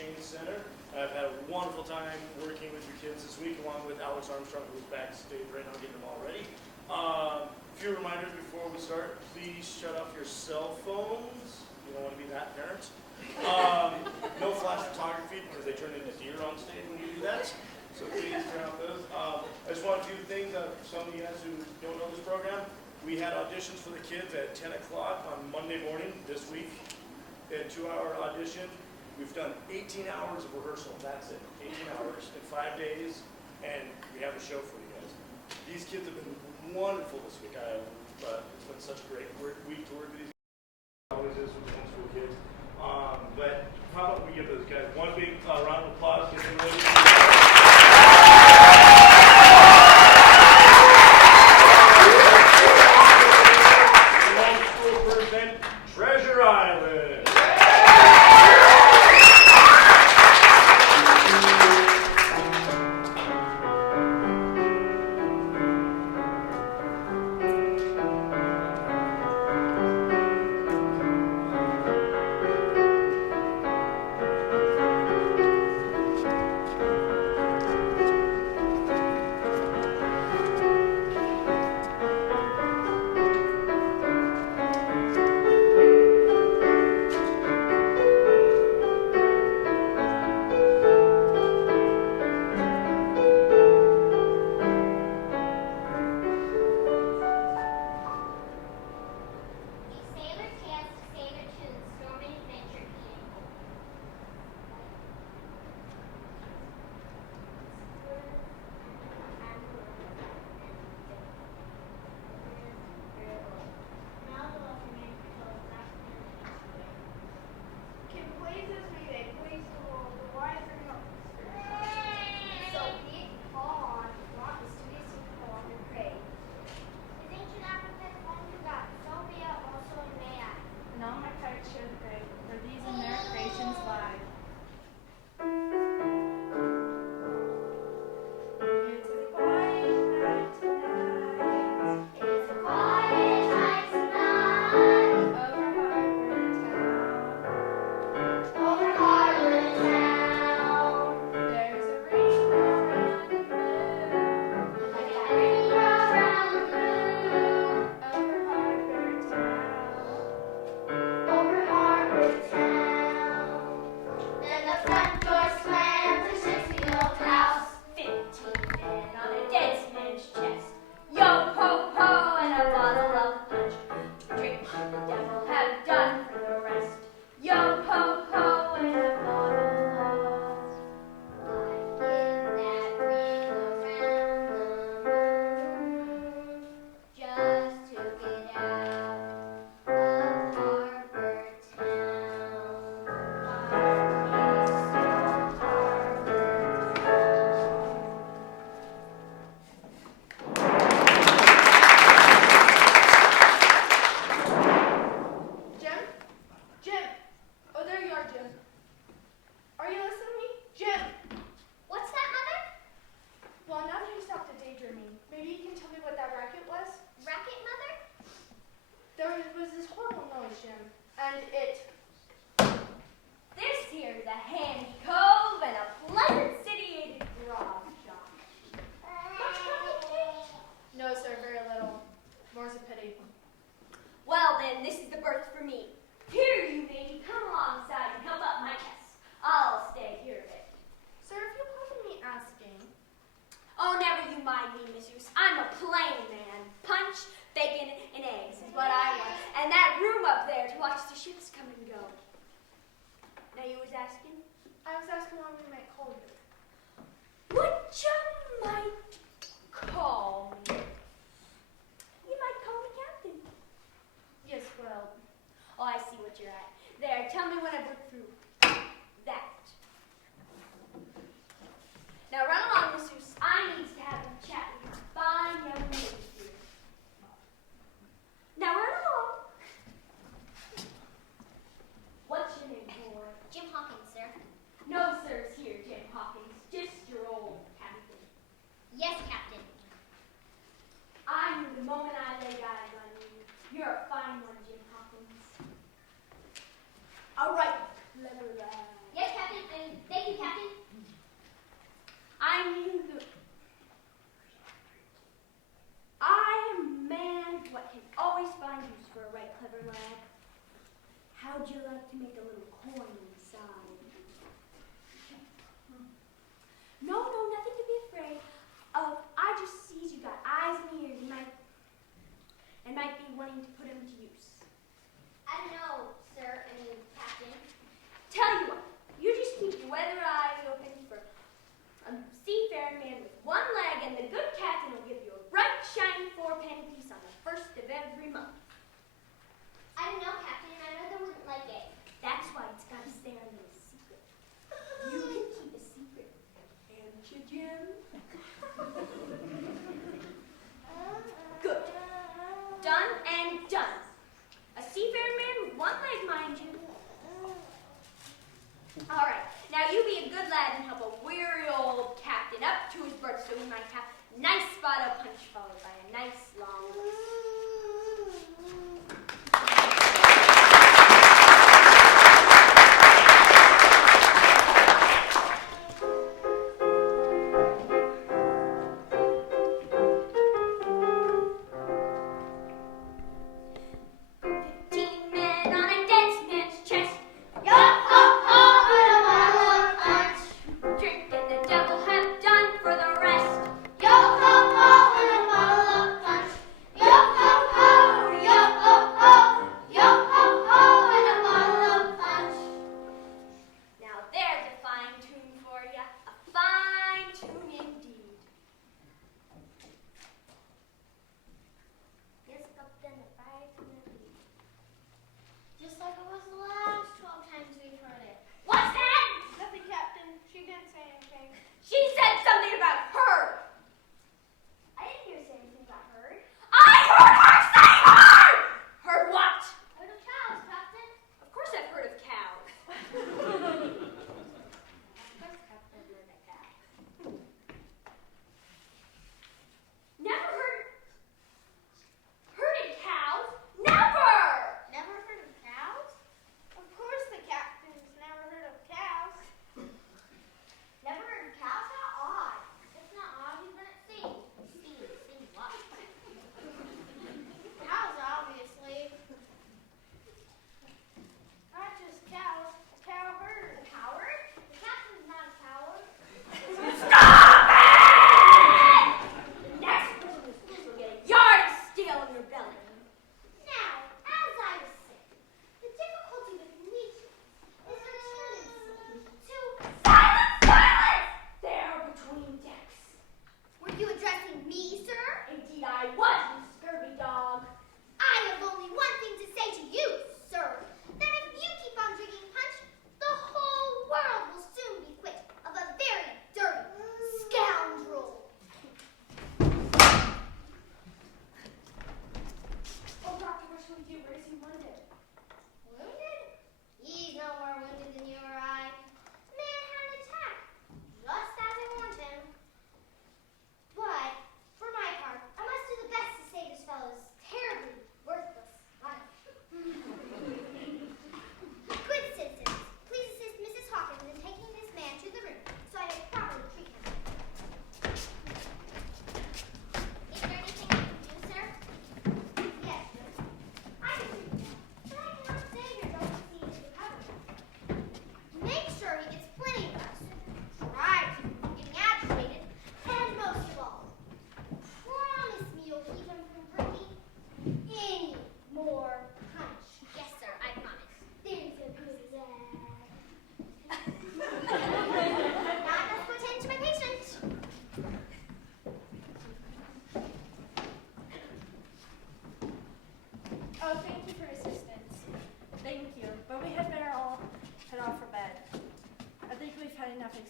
Shane Center. I've had a wonderful time working with your kids this week, along with Alex Armstrong, who's backstage right now getting them all ready. A few reminders before we start. Please shut off your cell phones. You don't want to be that parent. No flash photography because they turn into deer on stage when you do that. So please turn off those. I just want a few things. Some of you guys who don't know this program, we had auditions for the kids at 10 o'clock on Monday morning this week. They had a 2-hour audition. We've done 18 hours of rehearsal. That's it. 18 hours in 5 days, and we have a show for you guys. These kids have been wonderful this week. It's been such a great week to work with these kids. Always is with the homeschool kids. But how about we give those guys one big round of applause. Get them ready. All right, let her to make a little coin inside. No, nothing to be afraid of. I just sees you got eyes and ears and might be wanting to put them to use. I don't know, sir. Captain. Tell you what, you just keep your weather eyes open for a seafaring man with one leg, and the good captain will give you a bright, shiny 4-penny piece on the 1st of every month. I don't know, Captain. I know they wouldn't like it. That's why it's got to stay under a secret. You can keep a secret, can't you, Jim? Good. Done and done. A seafaring man with one leg, mind you. All right, now you be a good lad and help a weary old captain up to his berth so he might have a nice spot of punch followed by a nice long rest.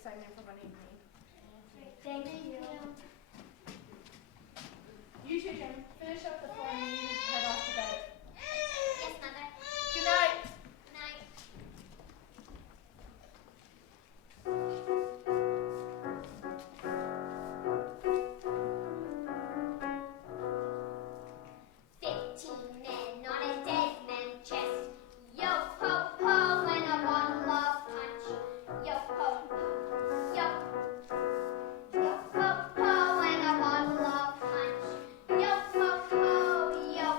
excitement for one evening. Thank you. You two can finish up the form and you can head off to bed. Yes, Mother. Good night. Good night. Yo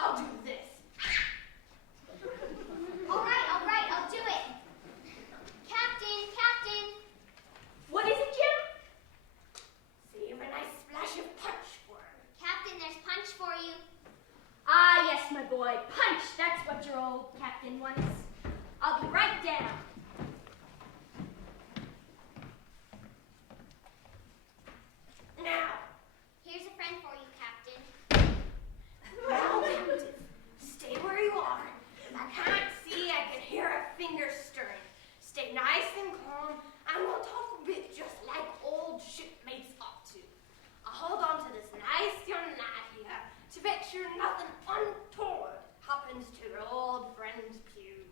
I'll do this. All right, I'll do it. Captain. What is it, Jim? Save a nice splash of punch for her. Captain, there's punch for you. Ah, yes, my boy. Punch. That's what your old captain wants. I'll be right down. Now. Here's a friend for you, Captain. Now, captive, stay where you are. I can't see, I can hear a finger stirring. Stay nice and calm, and we'll talk a bit just like old shipmates ought to. I'll hold on to this nice young lad here to make sure nothing untoward happens to your old friend's pew.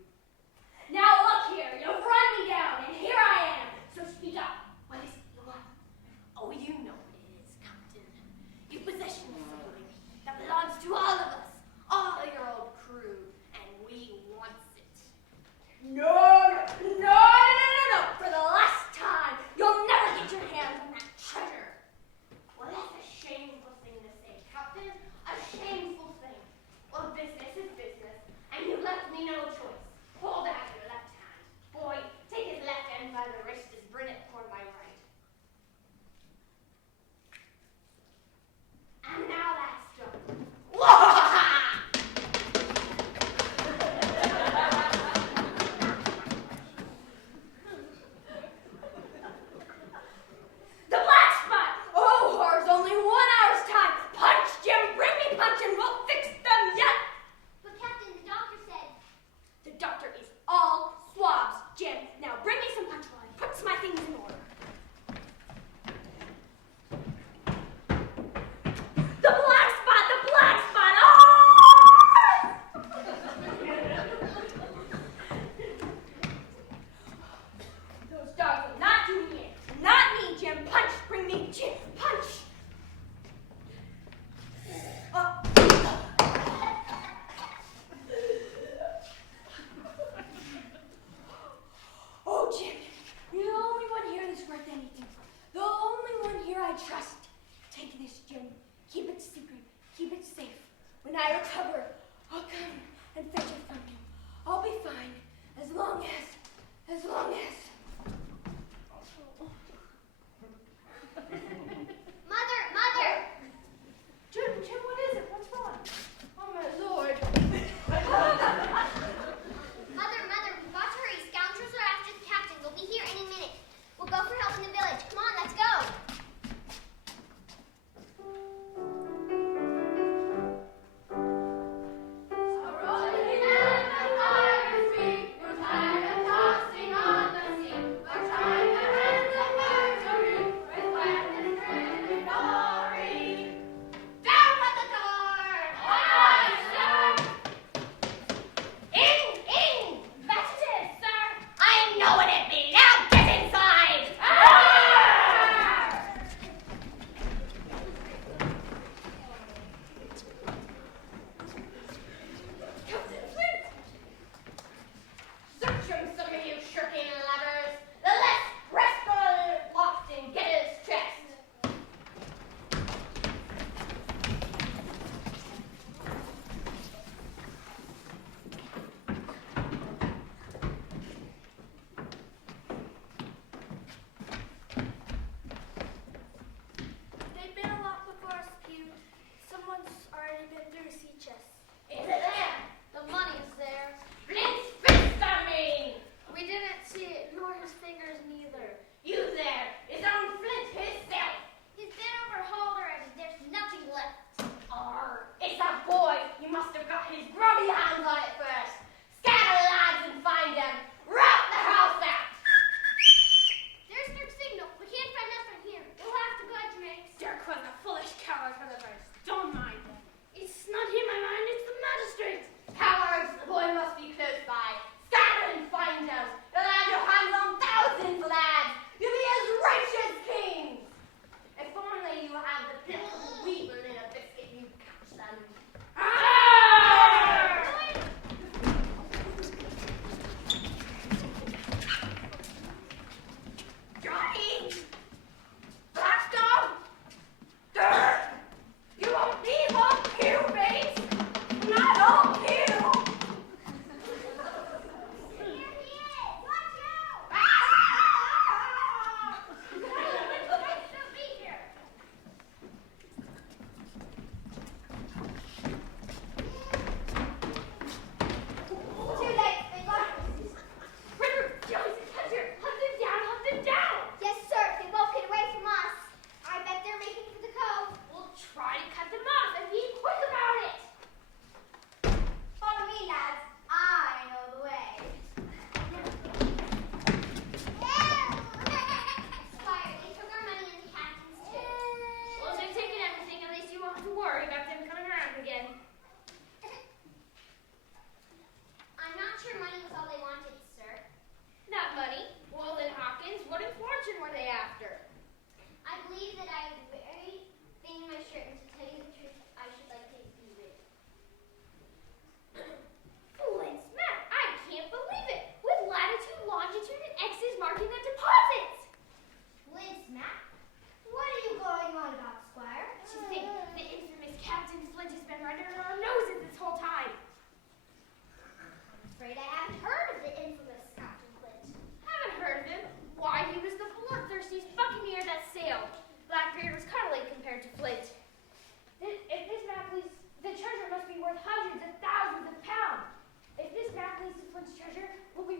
Now look here, you've run me down, and here I am. So speak up. What is it you want? Oh, you know what it is.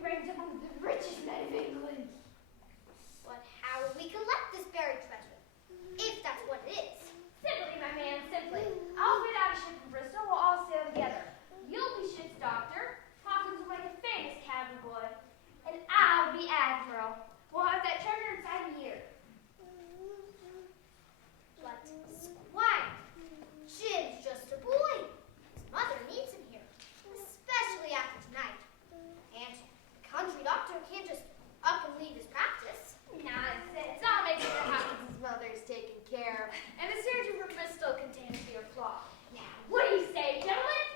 brings in one of the richest men of England. But how will we collect this buried treasure? If that's what it is. Simply, my man, simply. I'll fit out a ship from Bristol, we'll all sail together. You'll be ship's doctor, Hawkins will make a famous cabin boy, and I'll be admiral. We'll have that treasure inside a year. But, Squire, Jim's just a boy. His mother needs him here, especially after tonight. And the country doctor can't just up and leave his practice. Nonsense. I'll make sure Hawkins' mother's taken care of, and the surgeon from Bristol can tend to your claw. Now, what do you say, gentlemen?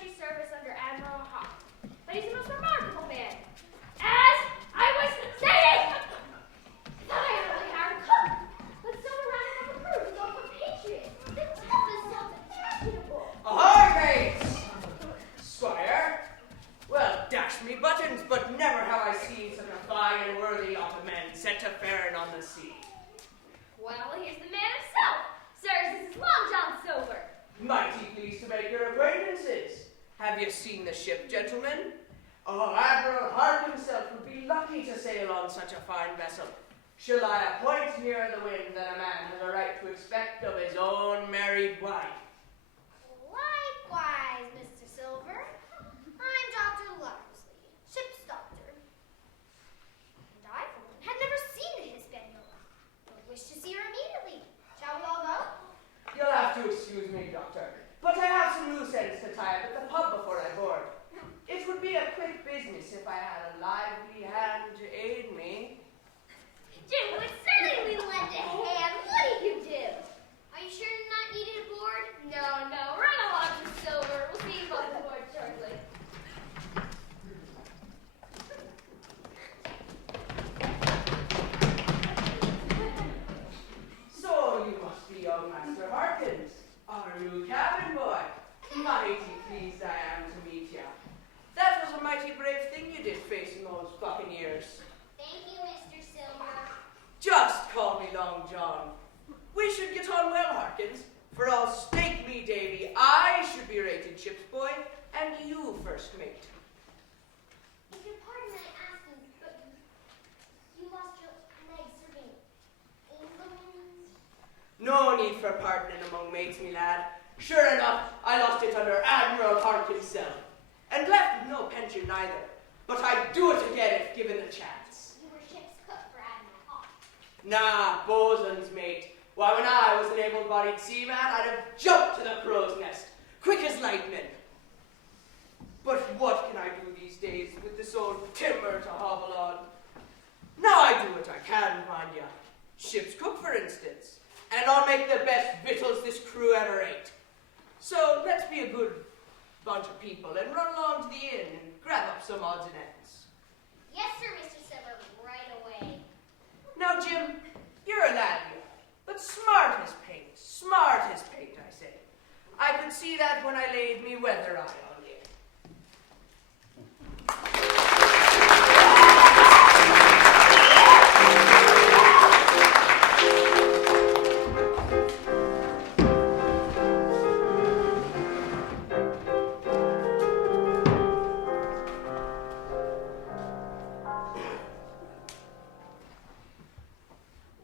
century service under Admiral Hawke. But he's the most remarkable man. As I was saying, thought I had a really hard cook, but Silver ran enough of crew to go for Patriots. The toughest, self-imaginable. Ahoy, mates! Squire. Well, dash me buttons, but never have I seen such a fine and worthy of a man set to faring on the sea. Well, here's the man himself. Sirs, this is Long John Silver. Mighty pleased to make your acquaintances. Have you seen the ship, gentlemen? Oh, Admiral Hawke himself would be lucky to sail on such a fine vessel. Shall I appoint nearer the wind that a man has a right to expect of his own married wife? Likewise, Mr. Silver. I'm Dr. Larsley, ship's doctor. And I, for one, had never seen the Hispaniola, but wish to see her immediately. Shall we all go? You'll have to excuse me, Doctor, but I have some loose ends to tie up at the pub before I board. It would be a quick business if I had a lively hand to aid me. Jim would certainly lend a hand. What do you do? Are you sure you're not needed aboard? No, run along to Silver. We'll see you both aboard shortly. So you must be young Master Harkins, our new cabin boy. Mighty pleased I am to meet ya. That was a mighty brave thing you did facing those buccaneers. Thank you, Mr. Silver. Just call me Long John. We should get on well, Harkins, for I'll stake me, Davy, I should be rated ship's boy, and you first mate. If you'll pardon my asking, but you lost your leg serving England? No need for pardoning among mates, me lad. Sure enough, I lost it under Admiral Hawke himself, and left with no pension neither. But I'd do it again if given the chance. You were ship's cook for Admiral Hawke. Nah, bosun's mate. Why, when I was an able-bodied seaman, I'd have jumped to the crow's nest, quick as lightning. But what can I do these days with this old timber to hobble on? Now I do what I can, mind ya. Ship's cook, for instance, and I'll make the best victuals this crew ever ate. So let's be a good bunch of people and run along to the inn and grab up some odds and ends. Yes, sir, Mr. Silver, right away. Now, Jim, you're a lad, you are, but smart as paint, I say. I could see that when I laid me weather eye on you.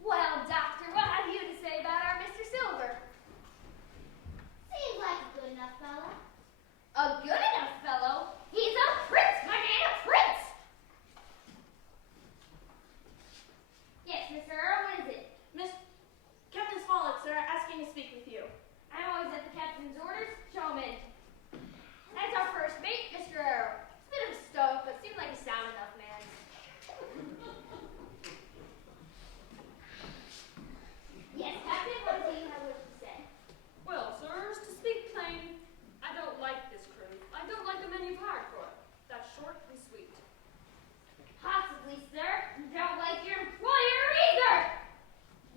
Well, Doctor, what have you to say about our Mr. Silver? Seems like a good enough fella. A good enough fellow? He's a prince, my man, a prince! Yes, Mr. Earl, what is it? Captain Smollett, sir, asking to speak with you. I'm always at the captain's orders. Show him in. That's our first mate, Mr. Earl. He's a bit of a stoic, but seems like a sound enough man. Yes, Captain, what do you have to say? Well, sirs, to speak plain, I don't like this crew. I don't like the men you've hired for it. That's short and sweet. Possibly, sir. You don't like your employer either!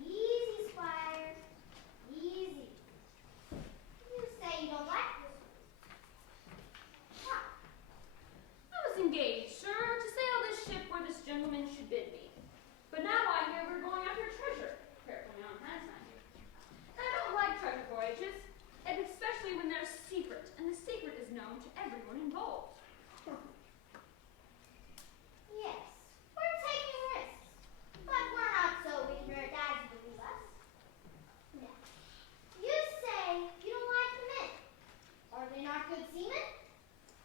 Easy, Squire. Easy. You say you don't like this. Why? I was engaged, sir, to sail this ship where this gentleman should bid me. But now I hear we're going after treasure. Careful, my own hands, mind you. I don't like treasure voyages, and especially when they're secret, and the secret is known to everyone involved. Yes, we're taking risks, but we're not so ignorant as you believe us. Now, you say you don't like the men. Are they not good seamen?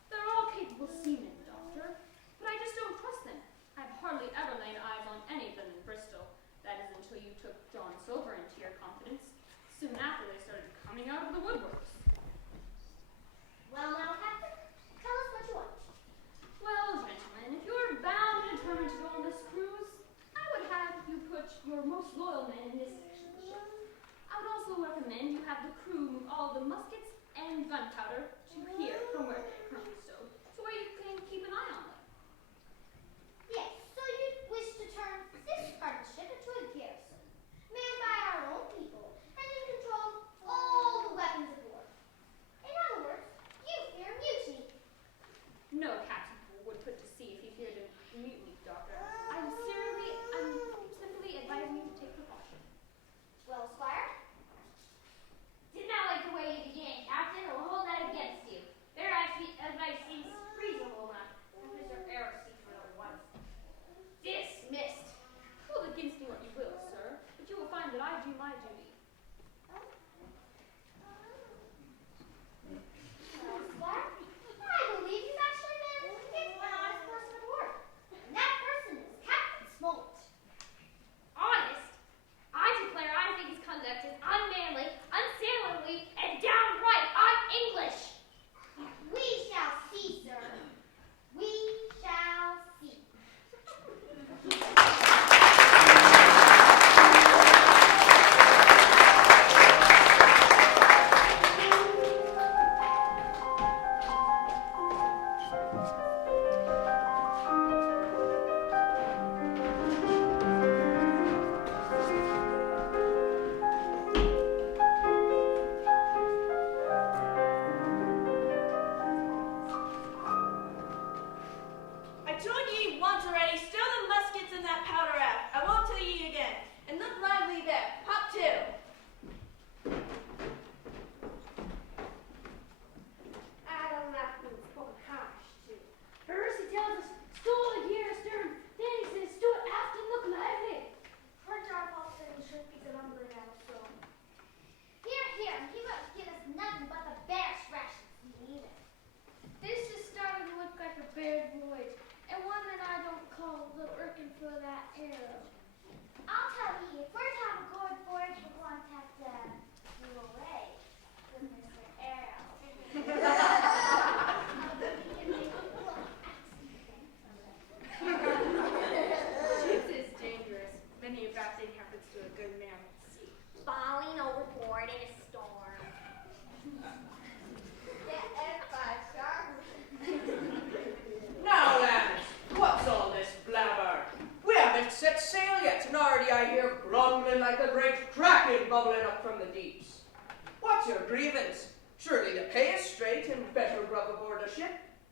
They're all capable seamen, Doctor, but I just don't trust them. I've hardly ever laid eyes on any of them in Bristol. That is until you took John Silver into your confidence. Soon after, they started coming out of the woodworks. Well, now, Captain, tell us what you want. Well, gentlemen, if you're bound and determined to go on this cruise, I would have you put your most loyal men in this section of the ship. I would also recommend you have the crew move all the muskets and gunpowder to here from where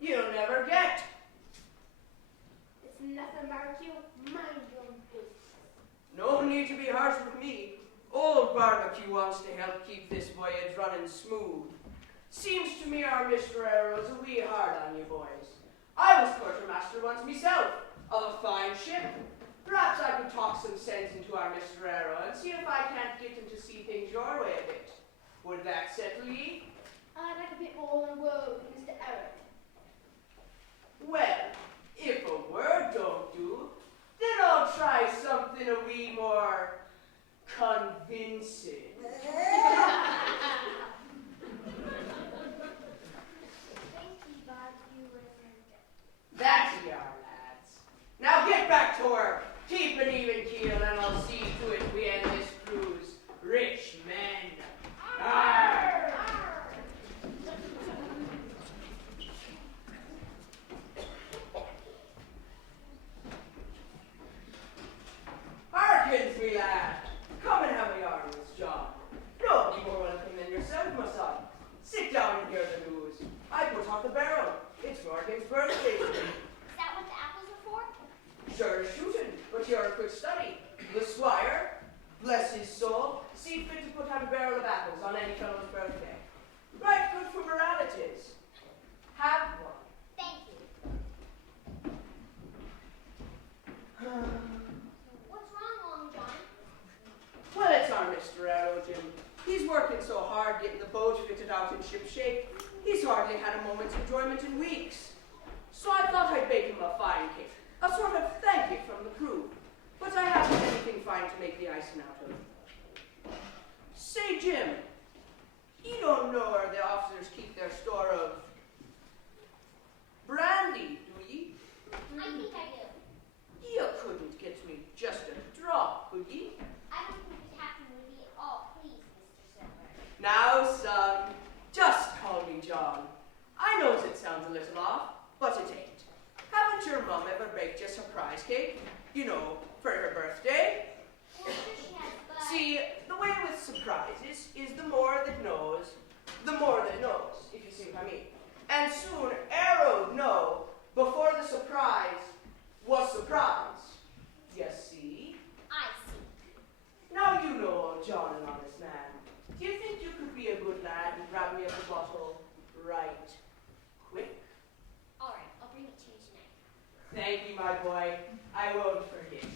you'll never get. It's nothing, Barbecue. Mind your own business. No need to be harsh with me. Old Barbecue wants to help keep this voyage running smooth. Seems to me our Mr. Arrow's a wee hard on you boys. I was quartermaster once myself, of a fine ship. Perhaps I could talk some sense into our Mr. Arrow and see if I can't get him to see things your way a bit. Would that settle ye? I'd like a bit more than a word with Mr. Arrow. Well, if a word don't do, then I'll try something a wee more convincing. That's ye are, lads. Now get back to work. Keep an even keel, and I'll see to it we end this cruise. Rich men. Arr! Harkins, me lad. Come and have a yarn with John. Nobody more welcome than yourself, my son. Sit down and hear the news. I put on the barrel. It's Morgan's birthday today. Is that what the apples are for? Sure as shooting, but you're a quick study. The squire, bless his soul, see fit to put on a barrel of apples on any fellow's birthday. Right good for moralities. Have one. Thank you. What's wrong, Long John? Well, it's our Mr. Arrow, Jim. He's working so hard getting the boat fitted out in ship shape, he's hardly had a moment's enjoyment in weeks. So I thought I'd bake him a fine cake, a sort of thank you from the crew. But I haven't anything fine to make the icing out of. Say, Jim, you don't know where the officers keep their store of brandy, do ye? I think I do. You couldn't get me just a drop, could ye? I don't think the captain would be at all pleased, Mr. Silver. Now, son, just call me John. I knows it sounds a little off, but it ain't. Haven't your mum ever baked you a surprise cake? You know, for her birthday? Well, sure she has, but... See, the way with surprises is the more that knows, if you see what I mean. And soon Arrow'd know before the surprise was surprise. You see? I see. Now you know old John, an honest man. Do you think you could be a good lad and grab me up a bottle right quick? All right, I'll bring it to you tonight. Thank you, my boy. I won't forget you.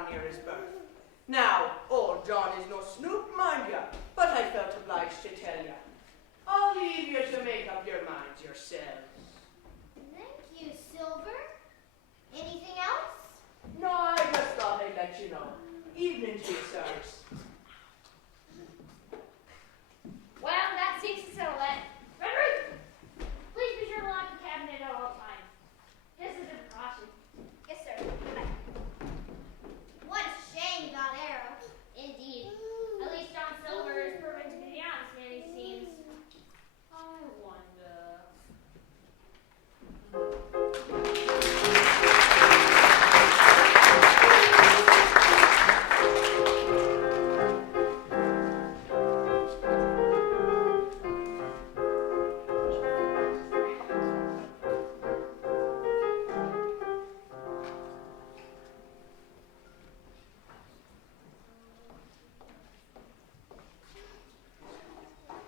down near his berth. Now, old John is no snoop, mind ya, but I felt obliged to tell ya. I'll leave you to make up your minds yourselves. Thank you, Silver. Anything else? No, I just thought I'd let you know. Evening to you, sirs. Well, that seems to settle that. Frederick, please be sure to lock the cabinet at all times. This is a precaution. Yes, sir. What a shame about Arrow. Indeed. At least John Silver is proven to be the honest man he seems. I wonder.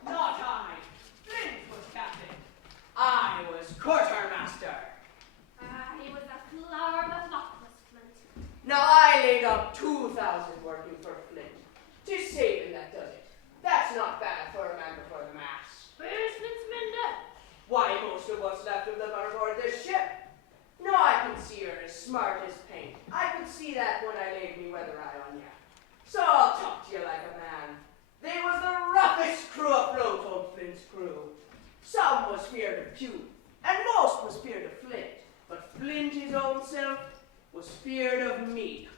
Not I. Flint was captain. I was quartermaster. He was a flower, but not was Flint. Now I laid up 2,000 working for Flint. 'Tis saving that does it. That's not bad for a man before the mast. Where's Flint's men now? Why, most of what's left of them are aboard this ship. No, I can see her as smart as paint. I could see that when I laid me weather eye on ya. So I'll talk to you like a man. They was the roughest crew afloat, old Flint's crew. Some was feared of Pew, and most was feared of Flint. But Flint, his own self, was feared of me.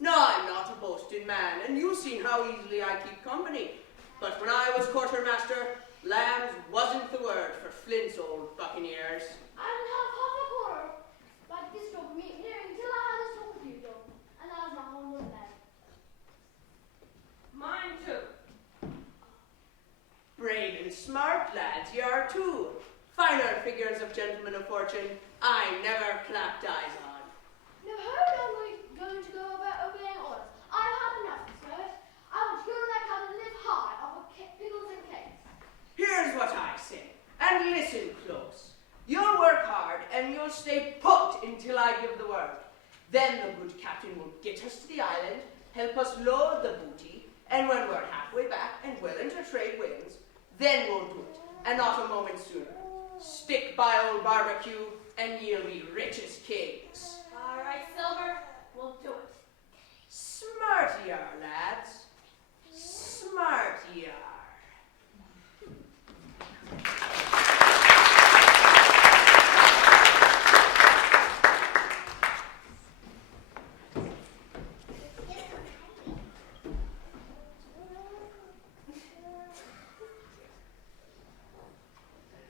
No, I'm not a boasting man, and you've seen how easily I keep company. But when I was quartermaster, lambs wasn't the word for Flint's old buccaneers. I don't have half a quarter, but this job me near until I had this talk with you, Joe. And that was my home with that. Mine too. Brave and smart lads, ye are too. Finer figures of gentlemen of fortune I never clapped eyes on. Now, how long are we going to go about obeying orders? I've had enough, sir. I want to go to that cabin and live high off of pickles and cakes. Here's what I say, and listen close. You'll work hard, and you'll stay put until I give the word. Then the good captain will get us to the island, help us load the booty, and when we're halfway back and well into trade winds, then we'll do it, and not a moment sooner. Stick by old barbecue, and you'll be rich as kings. All right, Silver, we'll do it. Smart ye are, lads. Smart ye are.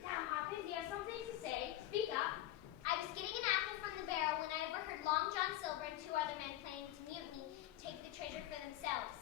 Now, Hopkins, you have something to say. Speak up. I was getting an apple from the barrel when I overheard Long John Silver and two other men planning to mutiny take the treasure for themselves.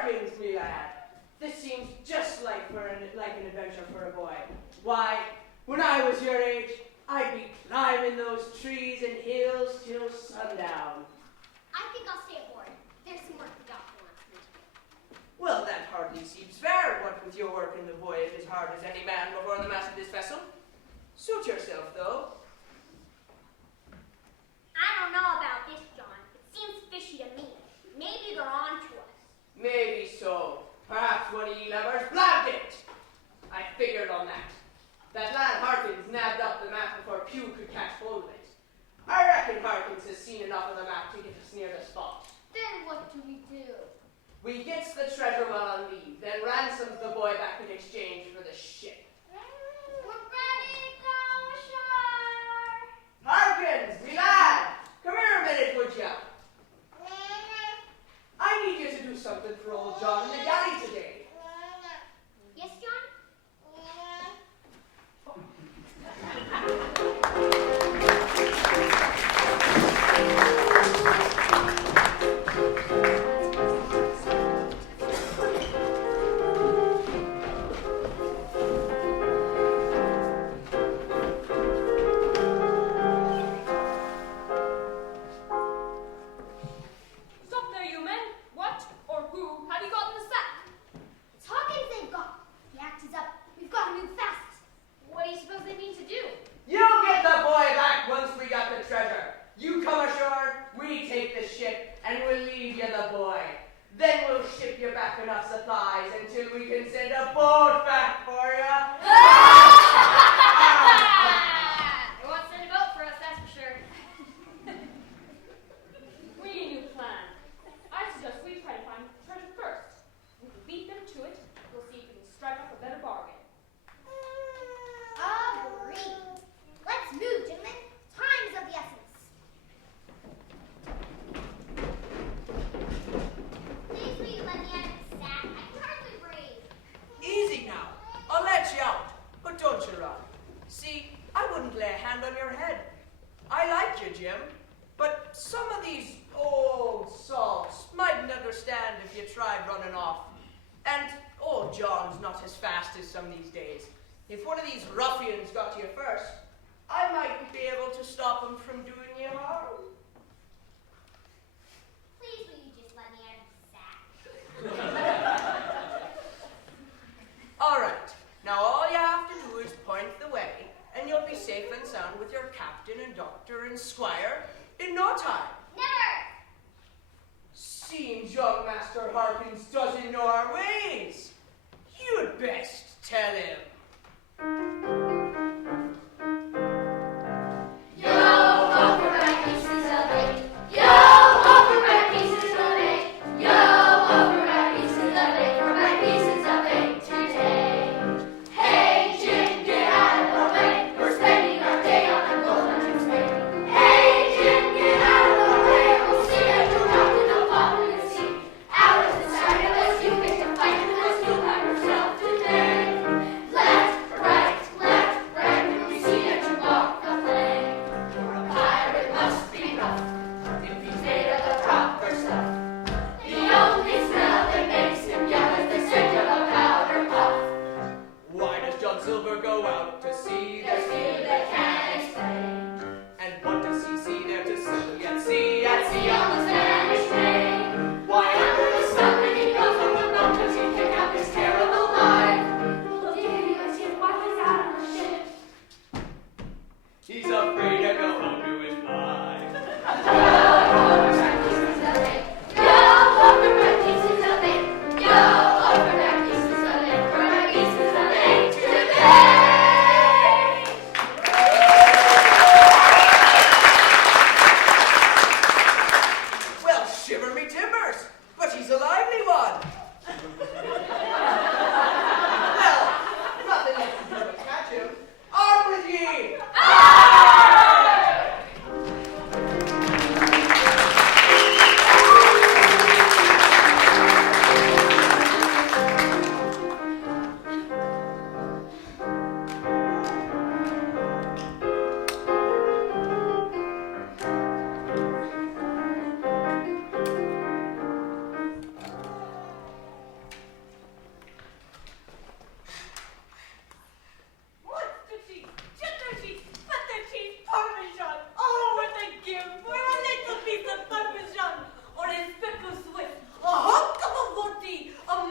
Harkins, me lad. This seems just like an adventure for a boy. Why, when I was your age, I'd be climbing those trees and hills till sundown. I think I'll stay aboard. There's some work the doctor wants me to do. Well, that hardly seems fair, what with your work in the voyage as hard as any man before the mast of this vessel. Suit yourself, though. I don't know about this, John. It seems fishy to me. Maybe they're on to us. Maybe so. Perhaps one of ye lovers blabbed it. I figured on that. That lad Harkins nabbed up the map before Pew could catch hold of it. I reckon Harkins has seen enough of the map to get us near the spot. Then what do we do? We gets the treasure while on leave, then ransoms the boy back in exchange for the ship. We're ready to go ashore. Harkins, me lad! Come here a minute, would ya? I need you to do something for old John in the galley today. Yes, John? Stop there, you men. What or who have you got in the sack? It's Hawkins they've got. The act is up. We've got to move fast. What do you suppose they mean to do? You get the boy back once we got the treasure. You come ashore, we take the ship, and we'll leave you the boy. Then we'll ship you back enough supplies until we can send a boat back for you. They won't send a boat for us, that's for sure. We need a new plan. I suggest we try to find treasure first. We can beat them to it. We'll see if we can strike up a better bargain. Agree. Let's move, gentlemen. Time is of the essence. Please will you let me out of the sack? I can hardly breathe. Easy now. I'll let you out, but don't you run. See, I wouldn't lay a hand on your head. I like you, Jim, but some of these old salts mightn't understand if you tried running off. And old John's not as fast as some these days. If one of these ruffians got you first, I mightn't be able to stop him from doing you harm. Please will you just let me out of the sack? All right. Now all you have to do is point the way, and you'll be safe and sound with your captain and doctor and squire in no time. Never! Seems young Master Harkins doesn't know our ways. You'd best tell him. Left, right, left.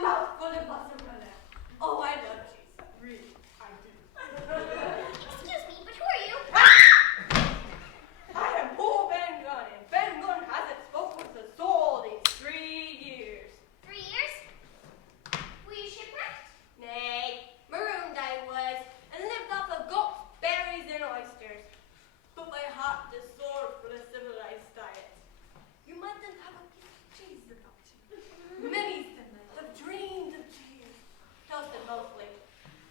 mouthful of mozzarella. Oh, I love cheese. Really, I do. Excuse me, but who are you? I am poor Ben Gunn, and Ben Gunn hasn't spoke with the soul these 3 years. 3 years? Were you shipwrecked? Nay, marooned I was, and lived off of goats, berries, and oysters. But my heart is sore for a civilized diet. You mustn't have a piece of cheese about you. Many sinners have dreamed of cheese. Toasted mostly.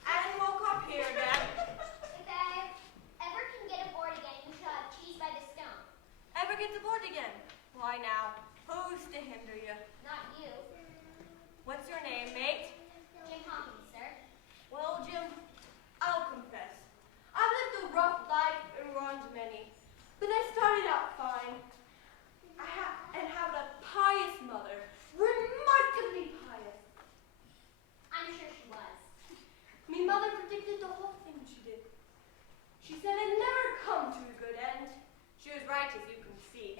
And woke up here again. If I ever can get aboard again, you shall have cheese by the stone. Ever get aboard again? Why now? Who's to hinder you? Not you. What's your name, mate? Jim Hawkins, sir. Well, Jim, I'll confess. I've lived a rough life and wronged many, but I started out fine. I have a pious mother, remarkably pious. I'm sure she was. Me mother predicted the whole thing she did. She said it'd never come to a good end. She was right, as you can see.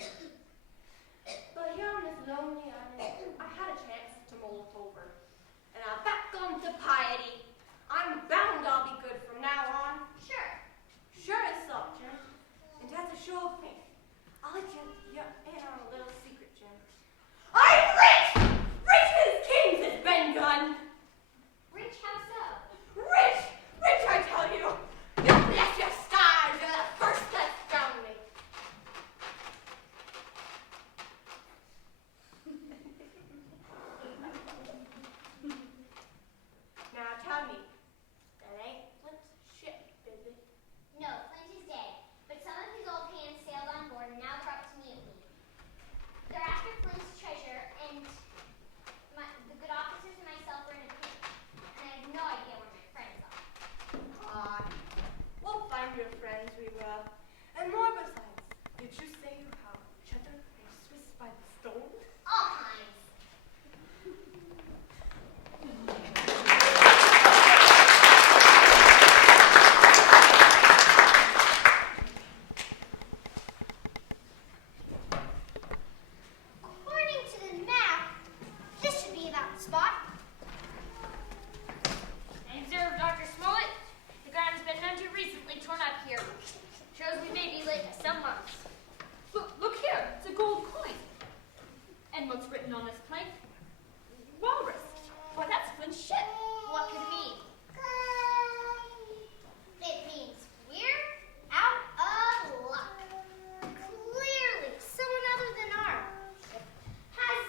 But here on this lonely island, I had a chance to molt over. And I've back on to piety. I'm bound I'll be good from now on. Sure. Sure as salt, Jim. And as a show of faith, I'll let you in on a little secret, Jim. I'm rich! Rich as kings has been done! Rich, how so? Rich! Rich, I tell you! You bless your stars, you're the first that's found me. Now tell me, that ain't Flint's ship, is it? No, Flint is dead, but some of his old hands sailed on board and now brought to me. They're after Flint's treasure, and the good officers and myself are in a pinch, and I have no idea where my friends are. We'll find your friends, we will. And more besides, did you say you have cheddar and Swiss by the stone? All kinds. According to the map, this should be about the spot. And observe, Dr. Smollett, the ground's been none too recently torn up here. Shows we may be late for some months. Look here, it's a gold coin. And what's written on this plank? Walrus. Why, that's Flint's ship. What could it mean? It means we're out of luck. Clearly, someone other than our ship has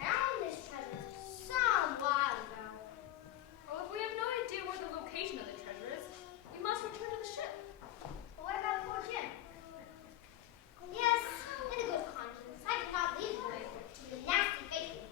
found this treasure some while ago. Well, if we have no idea where the location of the treasure is, we must return to the ship. But what about poor Jim? Yes, in a good conscience, I cannot leave him to the nasty fate of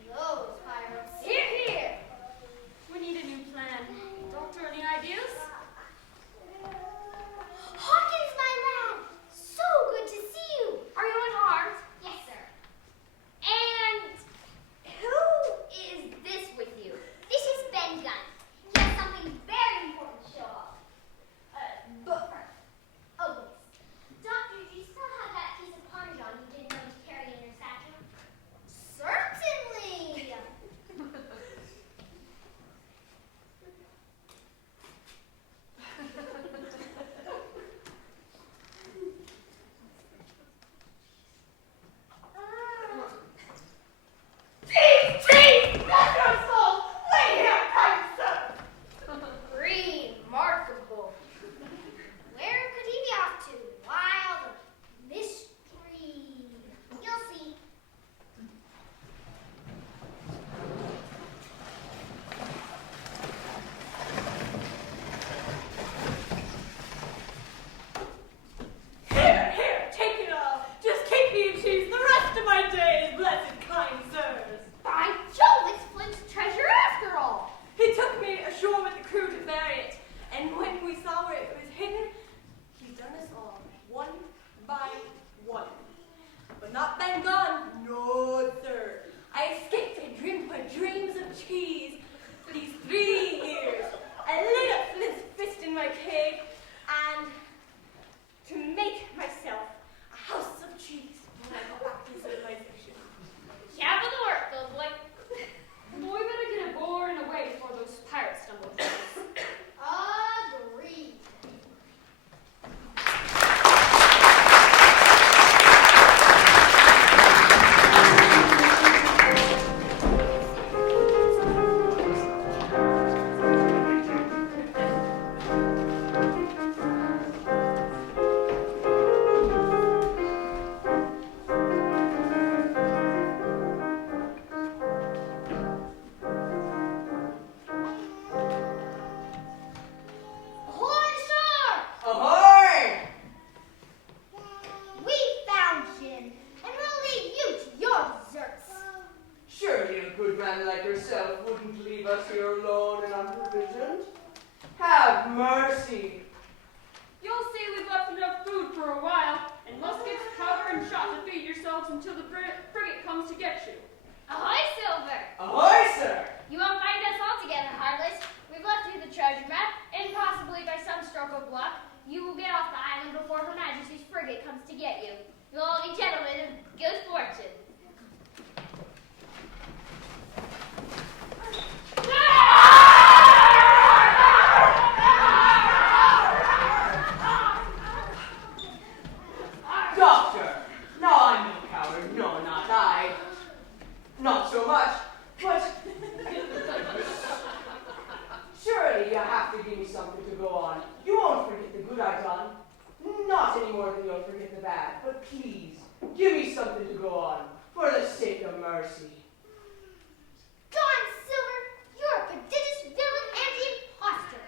yourself wouldn't leave us here alone and unprovisioned. Have mercy. You'll see we've left enough food for a while, and muskets, powder, and shot to feed yourselves until the frigate comes to get you. Ahoy, Silver! Ahoy, sir! You won't find us all together, Heartless. We've left you the treasure map, and possibly by some stroke of luck, you will get off the island before Her Majesty's frigate comes to get you. You'll all be gentlemen of good fortune. Doctor! No, I'm no coward. No, not I. Not so much, but surely you have to give me something to go on. You won't forget the good I've done. Not any more than you'll forget the bad. But please, give me something to go on, for the sake of mercy. Gone, Silver! You're a prodigious villain and imposter.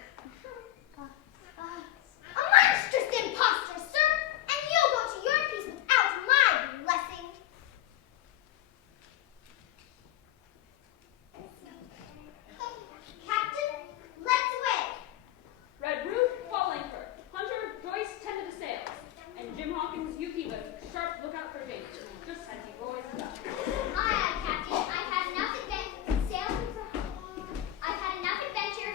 A monstrous imposter, sir! And you'll go to your peace without my blessing. Captain, let's away. Red Root, fall anchor. Hunter, Joyce, tend to the sails. And Jim Hawkins, you keep a sharp lookout for danger, just as you've always done. Aye, aye, Captain. I've had enough adventure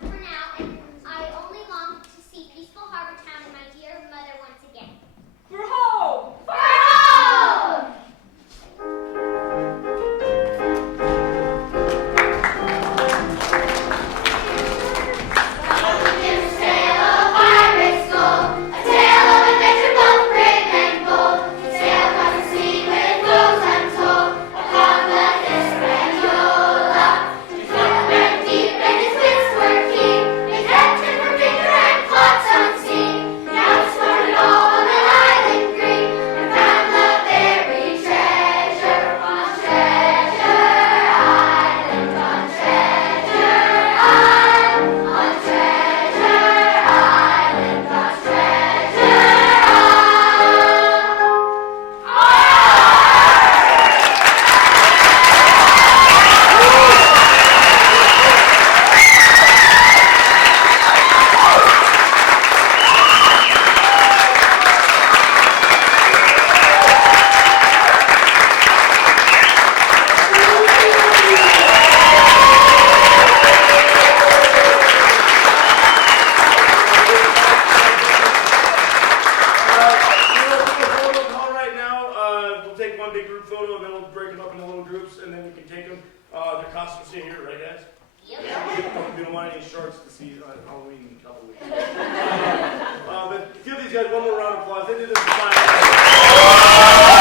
for now, and I only long to see peaceful harbor town and my dear mother once again. For home! For home! But give these guys one more round of applause. They did this in 5 minutes.